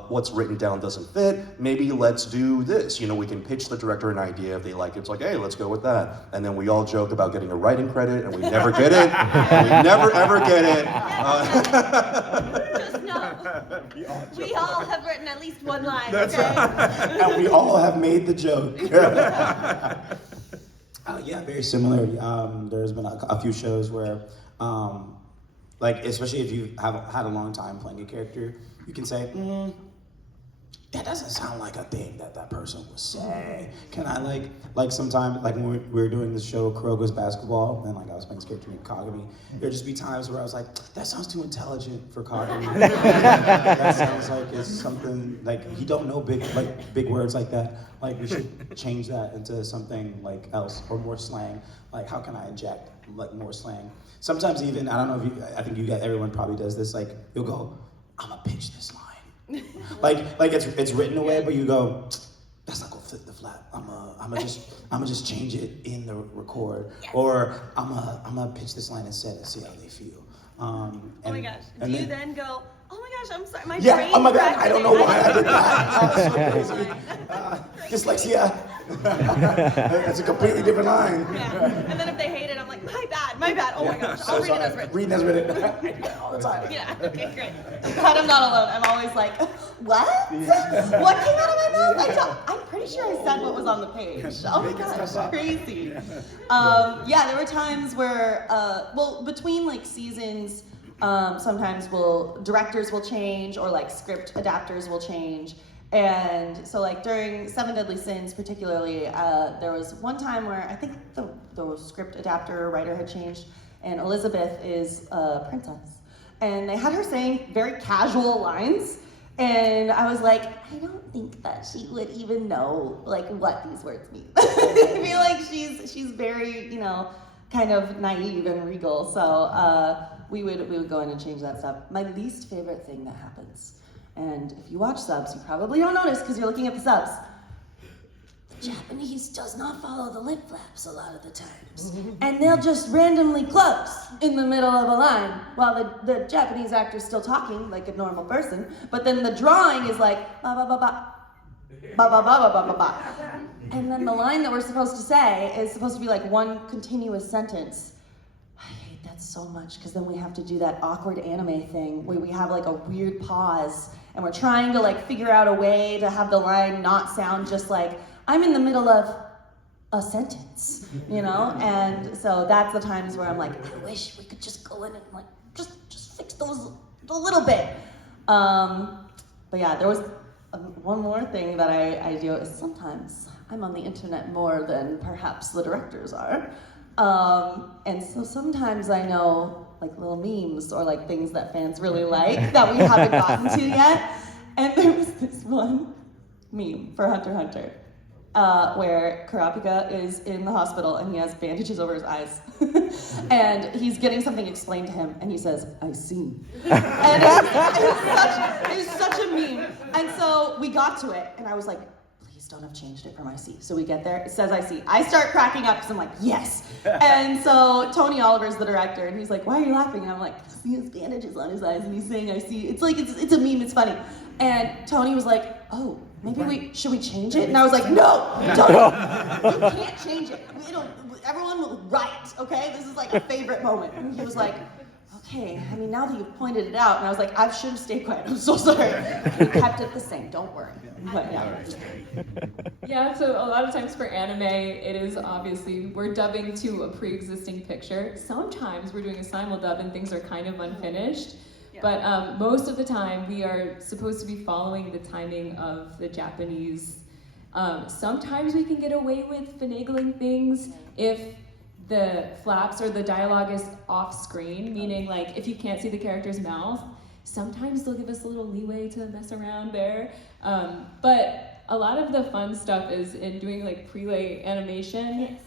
what's written down doesn't fit. Maybe let's do this. We can pitch the director an idea. If they like it, it's like, hey, let's go with that. And then we all joke about getting a writing credit and we never get it. We never ever get it. Just know, we all have written at least one line, That's okay? right. And we all have made the joke. Yeah, very similar. There's been a few shows where, like, especially if you have had a long time playing a character, you can say, that doesn't sound like a thing that person would say. Can I like sometimes, like when we were doing the show Kuroko's Basketball, and like I was playing this character named Kagami, there'd just be times where I was like, that sounds too intelligent for Kagami. That sounds like it's something, like he don't know big words like that. Like we should change that into something like else, or more slang. Like how can I inject like more slang? Sometimes even, I don't know if you, I think you guys, everyone probably does this, like you'll go, I'ma pitch this line. like it's written away, but you go, that's not gonna fit the flap. I'ma just change it in the record, or I'ma pitch this line instead and see how they feel. Oh my gosh! Do you then go, oh my gosh, I'm sorry, my yeah, brain oh my bad, corrected I don't it. know why I did that. It's so crazy. Dyslexia. That's a completely different line. Yeah. And then if they hate it, I'm like, my bad. Oh my gosh, I'll read it as written. Reading as written. All the time. Yeah. Okay, great. God, I'm not alone. I'm always like, what? What came out of my mouth? I'm pretty sure I said what was on the page. Oh my God, it's crazy. Yeah, there were times where, well, between like seasons, sometimes directors will change, or like script adapters will change. And so like during Seven Deadly Sins particularly, there was one time where I think the script adapter writer had changed, and Elizabeth is a princess. And they had her saying very casual lines, and I was like, I don't think that she would even know like what these words mean. I feel like she's very, you know, kind of naive and regal. So we would go in and change that stuff. My least favorite thing that happens, and if you watch subs, you probably don't notice because you're looking at the subs. The Japanese does not follow the lip flaps a lot of the times. And they'll just randomly close in the middle of a line while the Japanese actor's still talking like a normal person. But then the drawing is like, ba ba ba ba, ba ba ba ba ba ba ba. And then the line that we're supposed to say is supposed to be like one continuous sentence. I hate that so much because then we have to do that awkward anime thing where we have like a weird pause and we're trying to like figure out a way to have the line not sound just like I'm in the middle of a sentence, you know? And so that's the times where I'm like, I wish we could just go in and like just fix those a little bit. But yeah, there was one more thing that I do is sometimes I'm on the internet more than perhaps the directors are. And so sometimes I know like little memes or like things that fans really like that we haven't gotten to yet. And there was this one meme for Hunter x Hunter where Kurapika is in the hospital and he has bandages over his eyes. And he's getting something explained to him and he says, I see. And it was such a meme. And so we got to it and I was like, please don't have changed it from I see. So we get there, it says I see. I start cracking up because I'm like, yes. And so Tony Oliver's the director and he's like, why are you laughing? And I'm like, he has bandages on his eyes and he's saying I see. It's like, it's a meme, it's funny. And Tony was like, oh, maybe should we change it? And I was like, no, don't. You can't change it. Everyone will write, okay? This is like a favorite moment. And he was like, okay, I mean, now that you've pointed it out, and I was like, I should have stayed quiet. I'm so sorry. We kept it the same, don't worry. But yeah. Yeah, so a lot of times for anime, it is obviously, we're dubbing to a pre-existing picture. Sometimes we're doing a simul-dub and things are kind of unfinished. But most of the time, we are supposed to be following the timing of the Japanese. Sometimes we can get away with finagling things if the flaps or the dialogue is off screen, meaning like if you can't see the character's mouth, sometimes they'll give us a little leeway to mess around there. But a lot of the fun stuff is in doing like prelay animation.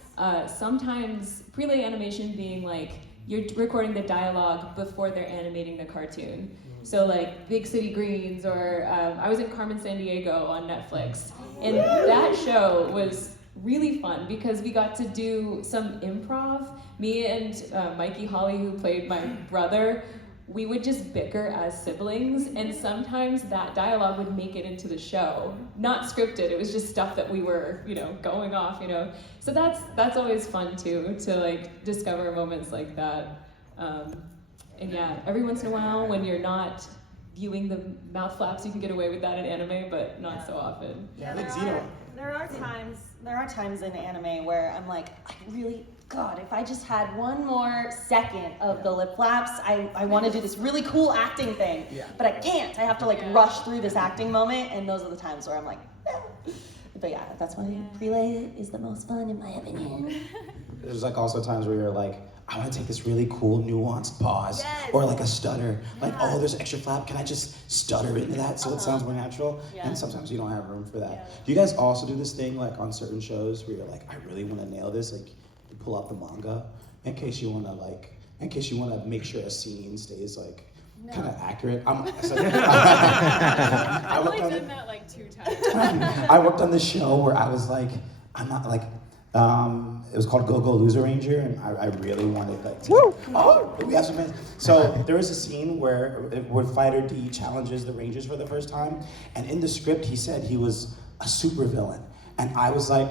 Sometimes prelay animation being like, you're recording the dialogue before they're animating the cartoon. So like Big City Greens, or I was in Carmen Sandiego on Netflix. And that show was really fun because we got to do some improv. Me and Mikey Holly, who played my brother, we would just bicker as siblings, and sometimes that dialogue would make it into the show. Not scripted, it was just stuff that we were, going off, So that's always fun too, to like discover moments like that. And yeah, every once in a while when you're not viewing the mouth flaps. You can get away with that in anime, but not so often. Yeah, I think Zeno. There are times in anime where I'm like, God, if I just had one more second of the lip flaps, I want to do this really cool acting thing, but I can't. I have to like rush through this acting moment, and those are the times where I'm like, But yeah, that's why prelay is the most fun in my opinion. There's like also times where you're like, I want to take this really cool nuanced pause, or like a stutter, like, oh, there's extra flap, can I just stutter into that so it sounds more natural? And sometimes you don't have room for that. Do you guys also do this thing like on certain shows where you're like, I really want to nail this, like you pull out the manga in case you want to make sure a scene stays like kind of accurate? I've only done that like 2 times. I worked on this show where I was like, I'm not like, it was called Go Go Loser Ranger, and I really wanted like to, we have some fans. So there was a scene where Fighter D challenges the Rangers for the first time, and in the script he said he was a supervillain, and I was like,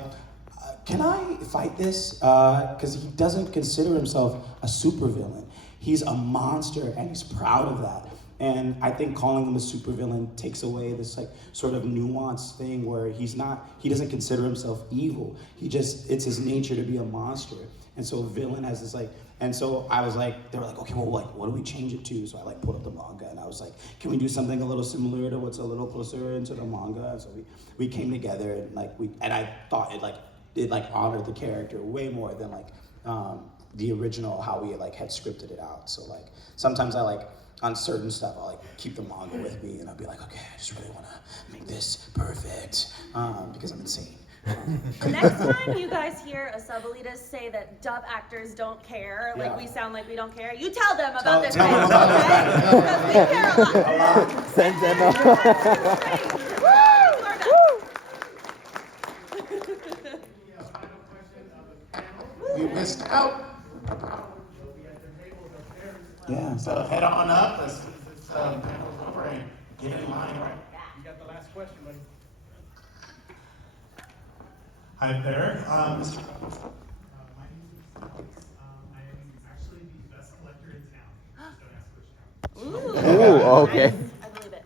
can I fight this? Because he doesn't consider himself a supervillain. He's a monster, and he's proud of that. And I think calling him a supervillain takes away this like sort of nuanced thing where he doesn't consider himself evil. It's his nature to be a monster. And so a villain has this like, and so I was like, they were like, okay, well, like, what do we change it to? So I like pulled up the manga and I was like, can we do something a little similar to what's a little closer into the manga? And so we came together and like I thought it honored the character way more than like the original, how we like had scripted it out. So like sometimes I like, on certain stuff, I'll like keep the manga with me and I'll be like, okay, I just really want to make this perfect because I'm insane. The next time you guys hear a sub-elitist say that dub actors don't care, like we sound like we don't care, you tell them about this thing, okay? Because we care a lot. Send Zeno. You missed out. Yeah. So head on up. Let's over and get in line. You got the last question, buddy. Hi there. My name is Alex. I am actually the best collector in town. Just don't ask which town. Ooh, okay. I believe it.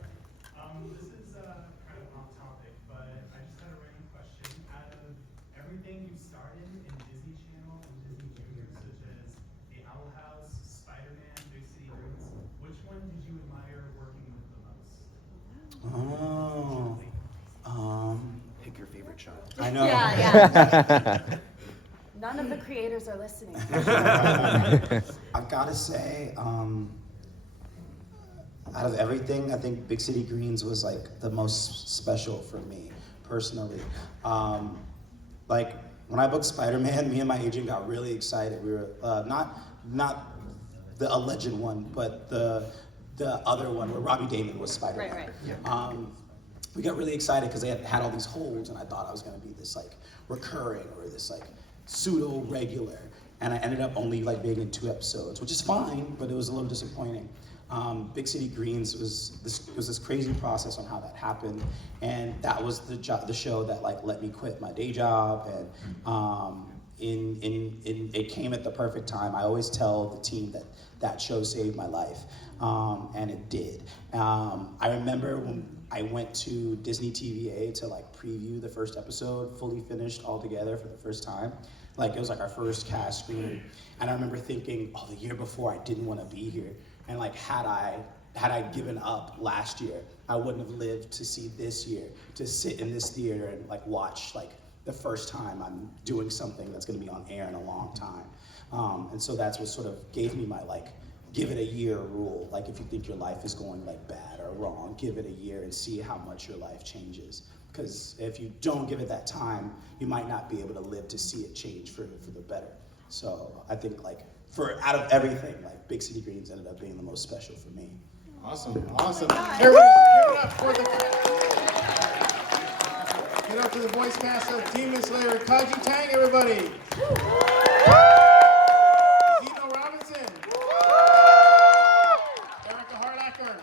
This is kind of off topic, but I just had a random question. Out of everything you started in Disney Channel and Disney Junior, such as The Owl House, Spider-Man, Big City Dreams, which one did you admire working with the most? Pick your favorite child. I know. Yeah. None of the creators are listening. I've got to say, out of everything, I think Big City Greens was like the most special for me personally. Like when I booked Spider-Man, me and my agent got really excited. We were not the alleged one, but the other one where Robbie Damon was Spider-Man. Right. We got really excited because they had all these holds, and I thought I was gonna be this like recurring or this like pseudo regular, and I ended up only like being in 2 episodes, which is fine, but it was a little disappointing. Big City Greens was this crazy process on how that happened, and that was the show that like let me quit my day job, and it came at the perfect time. I always tell the team that show saved my life, and it did. I remember when I went to Disney TVA to like preview the first episode, fully finished all together for the first time. Like it was like our first cast screening, and I remember thinking, oh, the year before I didn't want to be here, and like had I given up last year, I wouldn't have lived to see this year, to sit in this theater and like watch like the first time I'm doing something that's going to be on air in a long time. And so that's what sort of gave me my like, give it a year rule. Like if you think your life is going like bad or wrong, give it a year and see how much your life changes. Because if you don't give it that time, you might not be able to live to see it change for the better. So I think like out of everything, like Big City Greens ended up being the most special for me. Awesome. Everybody, give it up to the voice cast of Demon Slayer, Kaiji, Tang, everybody. Zeno Robinson. Erika Harlacher.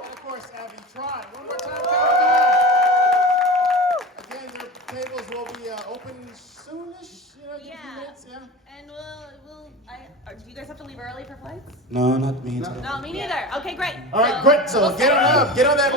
And of course, Abby Trott. One more time, Kawacon. Again, their tables will be open soonish, you know, just a few minutes, yeah. And do you guys have to leave early for flights? No, not me. No, me neither. Okay, great. All right, great. So get on up, get on that